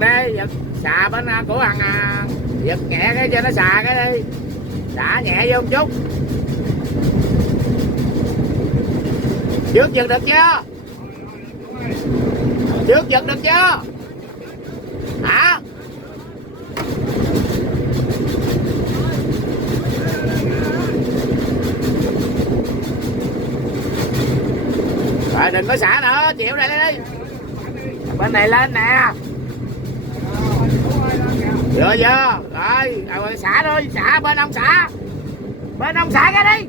giật đi, giật xà bên của thằng giật nhẹ cái cho nó xà cái đi, xả nhẹ vô một chút. Trước giật được chưa? Trước giật được chưa? Hả? Rồi đừng có xả nữa, chịu này đi. Bên này lên nè. Vừa chưa? Rồi xả thôi, xả bên ông xả. Bên ông xả cái đi.